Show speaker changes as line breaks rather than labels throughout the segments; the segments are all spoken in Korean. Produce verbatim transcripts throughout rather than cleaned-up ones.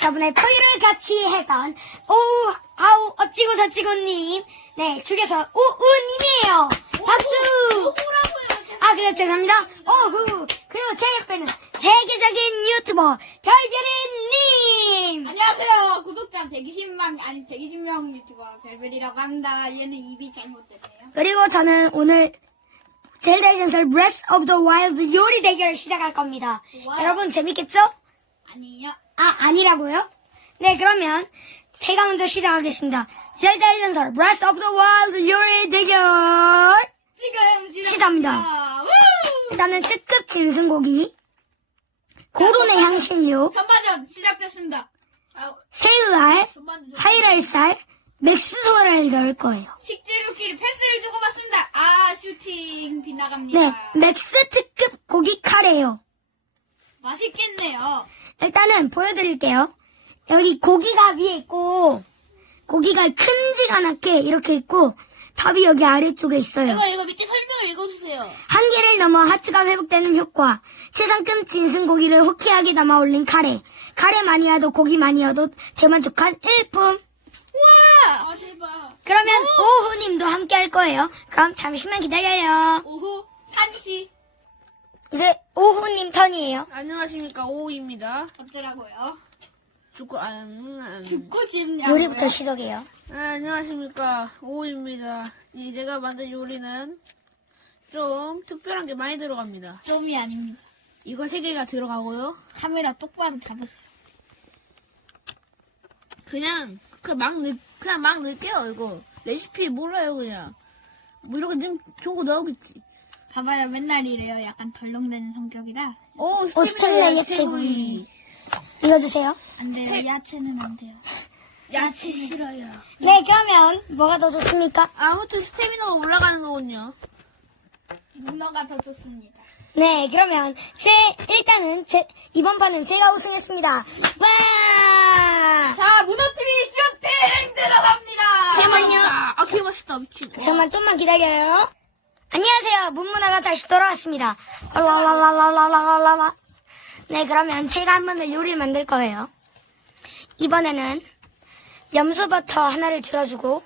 저번에 토요일을 같이 했던 오 아우 어찌고 저찌고님 네 죽여서 오우님이에요. 박수. 아 그래요 죄송합니다. 오후 그리고 제 옆에는 세계적인 유튜버 별별이님.
안녕하세요. 구독자 백이십만 아니 백이십 명 유튜버 별별이라고 합니다. 얘는 입이 잘못됐네요.
그리고 저는 오늘 젤다의 전설 브레스 오브 더 와일드 요리 대결을 시작할 겁니다.
와우.
여러분 재밌겠죠?
아니요.
아 아니라고요? 네 그러면 제가 먼저 시작하겠습니다. 젤다의 전설 브레스 오브 더 와일드 요리 대결
지금 시작.
시작합니다. 일단은 특급 짐승고기, 고론의 향신료,
전반전 시작됐습니다. 아,
새우알,
전반전
하이랄살, 맥스소를 넣을 거예요.
식재료끼리 패스를 주고받습니다. 아 슈팅 빗나갑니다.
네, 맥스 특급 고기 카레요.
맛있겠네요.
일단은 보여드릴게요. 여기 고기가 위에 있고, 고기가 큰지간하게 이렇게 있고, 밥이 여기 아래쪽에 있어요.
이거 이거 밑에 설명을 읽어주세요.
한계를 넘어 하트가 회복되는 효과. 최상급 진승고기를 호쾌하게 담아 올린 카레. 카레 마니아도 고기 마니아도 대만족한 일품.
우와. 아 제발.
그러면 오후님도 함께 할 거예요. 그럼 잠시만 기다려요.
오후 한 시.
이제 오후님 턴이에요.
안녕하십니까 오우입니다.
어쩌라고요?
죽고 아, 음, 음.
죽고 싶냐고요?
요리부터 시작해요.
아, 안녕하십니까 오우입니다. 이 제가 만든 요리는 좀 특별한 게 많이 들어갑니다.
좀이 아닙니다.
이거 세 개가 들어가고요.
카메라 똑바로 잡으세요.
그냥 그막 넣 그냥 막 넣을게요. 이거 레시피 몰라요 그냥. 뭐 이렇게 좀 좋은 거 넣어보겠지.
봐봐요 맨날 이래요. 약간 덜렁대는 성격이라
오
오, 스텔라 야채구이. 이거 주세요.
안 돼요. 야채는 안 돼요.
야채 싫어요.
네, 그러면 뭐가 더 좋습니까?
아무튼 스태미너가 올라가는 거군요.
문어가 더 좋습니다.
네, 그러면 제 일단은 제 이번 판은 제가 우승했습니다. 와!
자 문어TV 쇼팅 들어갑니다.
잠깐만요.
아, 개 맛있다 미친.
잠깐만 좀만 기다려요. 안녕하세요. 문문아가 다시 돌아왔습니다. 랄랄랄랄랄랄랄라. 네, 그러면 제가 한 번 더 요리를 만들 거예요. 이번에는 염소버터 하나를 들어주고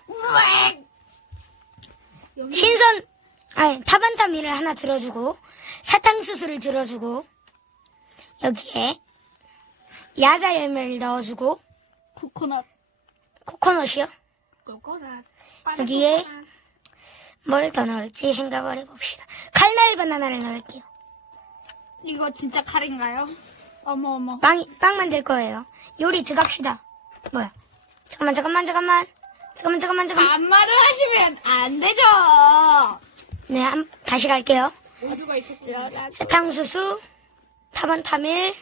신선 아니 타반타미를 하나 들어주고 사탕수수를 들어주고 여기에 야자 열매를 넣어주고
코코넛.
코코넛이요.
코코넛.
여기에 뭘 더 넣을지 생각을 해봅시다. 칼날 바나나를 넣을게요.
이거 진짜 칼인가요? 어머 어머.
빵, 빵 만들 거예요. 요리 들어갑시다. 뭐야? 잠깐만, 잠깐만, 잠깐만. 잠깐만, 잠깐만, 잠깐만.
반말을 하시면 안 되죠.
네, 한, 다시 갈게요.
어디가 있었죠?
사탕수수, 타반타밀,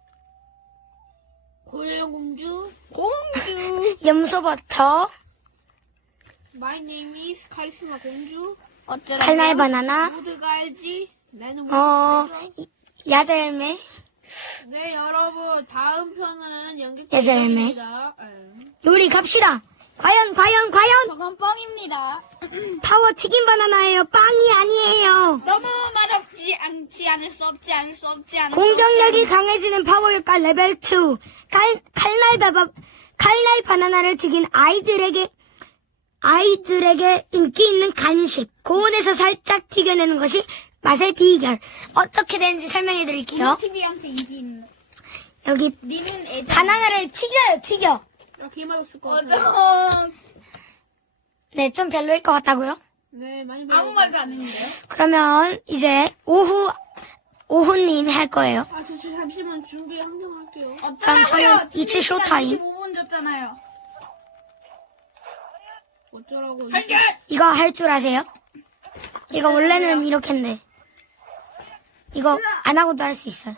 고요공주.
공주.
염소버터,
My name is 카리스마 공주.
어쩌라고?
칼날 바나나,
모두가 알지? 나는
어,
모두 알죠?
이- 야자 열매,
네 여러분 다음 편은 연기
야자 열매.
입니다.
요리 갑시다. 과연, 과연, 과연!
저건 뻥입니다.
파워 튀김 바나나예요. 빵이 아니에요.
너무 맛없지 않지 않을 수 없지 않을 수 없지 않을 수
공격력이
없지
강해지는 파워 효과 레벨 이. 칼, 칼날 바바, 칼날 바나나를 죽인 아이들에게, 아이들에게 인기 있는 간식. 고온에서 살짝 튀겨내는 것이 맛의 비결. 어떻게 되는지 설명해 드릴게요.
문어TV한테 인기 있는.
여기
니는 애들.
바나나를 튀겨요, 튀겨.
나 개맛없을 것 같아요.
어떤
네, 좀 별로일 것 같다고요?
네 많이
아무 말도 안 했는데요.
그러면 이제 오후, 오후님 할 거예요.
아저 저 잠시만 준비 한경할게요.
그럼 저는 이츠 쇼타임.
이십오 분 줬잖아요.
어쩌라고.
할게.
이거 할 줄 아세요? 이거 원래는 이렇게 했는데. 이거 안 하고도 할 수 있어요.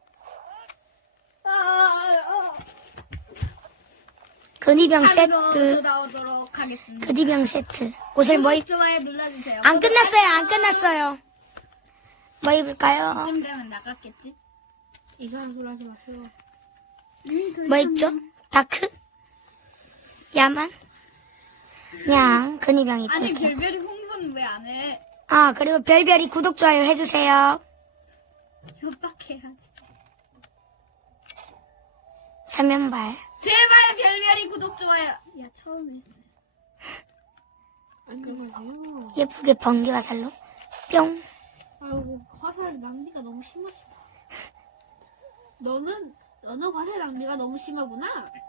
아, 아,
근위병
아.
세트,
나오도록 하겠습니다.
근위병 세트. 옷을 뭐 입,
좋아요 눌러주세요.
안 끝났어요, 안 끝났어요. 뭐 입을까요?
이쯤 되면 나갔겠지?
이상한 소리 하지 마세요.
뭐 입죠? 다크? 야만? 그냥 근위병
아니
입을게요.
별별이 홍보는 왜 안 해?
아, 그리고 별별이 구독, 좋아요 해주세요.
협박해야지.
사면발.
제발 별별이 구독 좋아요. 야 처음 했어요.
안녕하세요.
예쁘게 번개 화살로 뿅.
아이고 화살 낭비가 너무 심하시다. 너는 너는 화살 낭비가 너무 심하구나.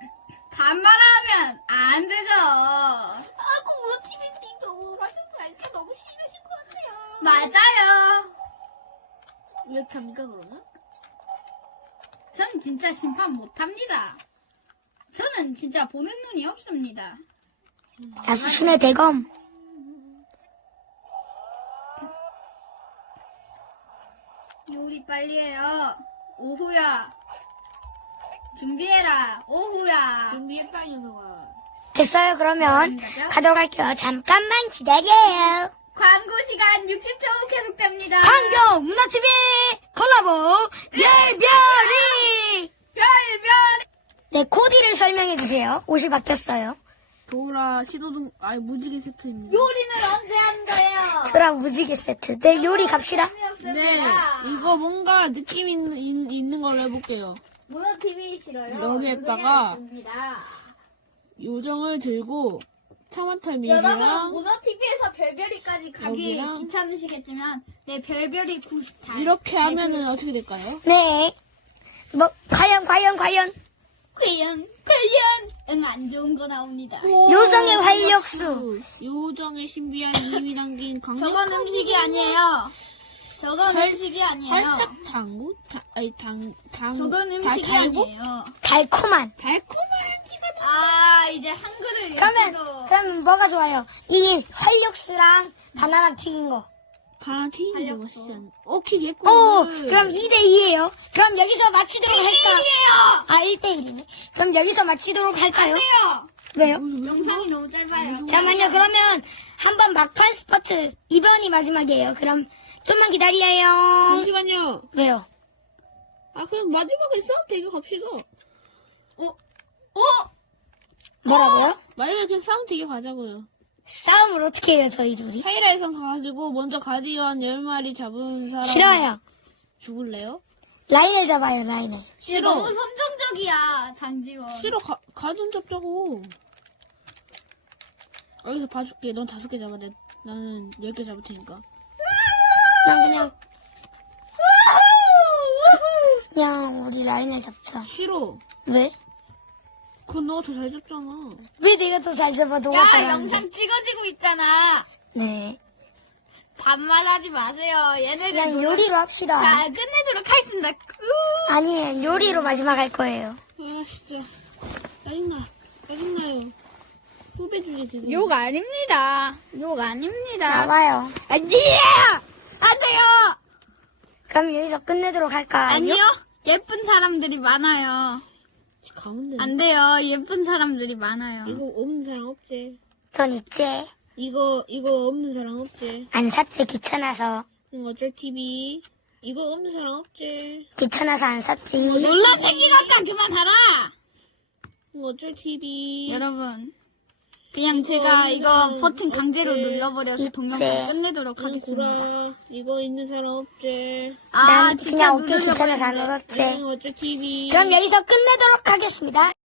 반말하면 안 되죠.
아이고 뭐 티비님도 화살 낭비가 너무 심하신 것 같아요.
맞아요.
이렇게 합니까 그러면?
전 진짜 심판 못합니다. 저는 진짜 보는 눈이 없습니다.
야수신의 대검.
요리 빨리 해요. 오후야. 준비해라. 오후야.
준비했다 이 녀석아.
됐어요. 그러면 가도록 할게요. 잠깐만 기다려요.
광고 시간 육십 초 계속됩니다.
광교 문화티비 콜라보 별별이.
별별.
네, 코디를 설명해 주세요. 옷이 바뀌었어요.
도우라 시도등 아니 무지개 세트입니다.
요리는 언제 한 거예요?
소라 무지개 세트. 네, 요리 갑시다.
재미없습니다.
네, 이거 뭔가 느낌 있는, 있- 있는 걸로 해볼게요.
문어티비 싫어요.
여기에다가
요리하겠습니다.
요정을 들고 차마탈
여러분,
미니랑
문어티비에서 별별이까지 가기
여기랑
귀찮으시겠지만, 네, 별별이 구십사.
이렇게
네,
하면은 어떻게 될까요?
네. 뭐 과연 과연 과연
과연, 과연, 응, 안 좋은 거 나옵니다.
요정의 활력수.
요정의 신비한 이름이 담긴 강력한
저건 음식이 아니에요. 저건
살-
음식이 아니에요.
살짝 당구? 다, 아니 당, 당,
저건 음식이
다 달고?
아니에요.
달콤한.
달콤한
아, 이제 한글을
그러면
읽어도
그럼 뭐가 좋아요? 이 활력수랑 바나나 튀긴 거.
바나나 튀김이 더
달렸어.
맛있지 않나? 오케이 됐고
오, 그럼 이 대 이예요. 그럼 여기서 마치도록 할까?
일이에요!
아, 일 대 일이네. 그럼 여기서 마치도록 할까요?
안 돼요!
왜요?
영상이 너무 짧아요.
잠깐만요. 그러면 한번 막판 스퍼트 이 번이 마지막이에요. 그럼 좀만 기다려요.
잠시만요.
왜요?
아 그럼 마지막에 싸움 대결 갑시다.
어? 어?
뭐라고요?
마지막에 그냥 싸움 대결 가자고요.
싸움을 어떻게 해요, 저희 둘이?
하이라이선 가가지고 먼저 가디언 열 마리 잡은 사람
싫어요.
죽을래요?
라인을 잡아요, 라인을.
얘
싫어.
너무 선정적이야, 장지원.
싫어. 가, 가디언 잡자고. 여기서 봐줄게. 넌 다섯 개 잡아. 내, 나는 열 개 잡을 테니까.
난 그냥, 그냥 우리 라인을 잡자.
싫어.
왜?
그건 너가 더 잘 잡잖아.
왜 내가 더 잘 잡아, 너가
야,
잘하는데.
영상 찍어지고 있잖아.
네.
반말하지 마세요. 얘네들.
그냥
놀라-
요리로 합시다.
자, 끝내도록 하겠습니다. 으.
아니에요, 요리로 마지막 할 거예요.
아 진짜. 짜증나. 짜증나요. 후배 주제 지금.
욕 아닙니다. 욕 아닙니다.
나와요.
아니에요! 안 돼요!
그럼 여기서 끝내도록 할까요?
아니요. 예쁜 사람들이 많아요.
가운데.
안 돼요. 예쁜 사람들이 많아요.
이거 없는 사람 없지.
전 있지.
이거 이거 없는 사람 없지.
안 샀지, 귀찮아서.
이거 어쩔 티비. 이거 없는 사람 없지.
귀찮아서 안 샀지.
논란 생기니까 그만하라!
이거 어쩔 티비.
여러분. 그냥
이거
제가
있는
이거
사람
버튼 강제로
없지.
눌러버려서
있지.
동영상 끝내도록
이거
하겠습니다.
구라. 이거 있는 사람 없지.
아,
난
진짜
그냥 웃기
누르려고
귀찮아서 안
했는데.
울었지.
이거 어쩔 티비.
그럼 여기서 끝내도록 하겠습니다.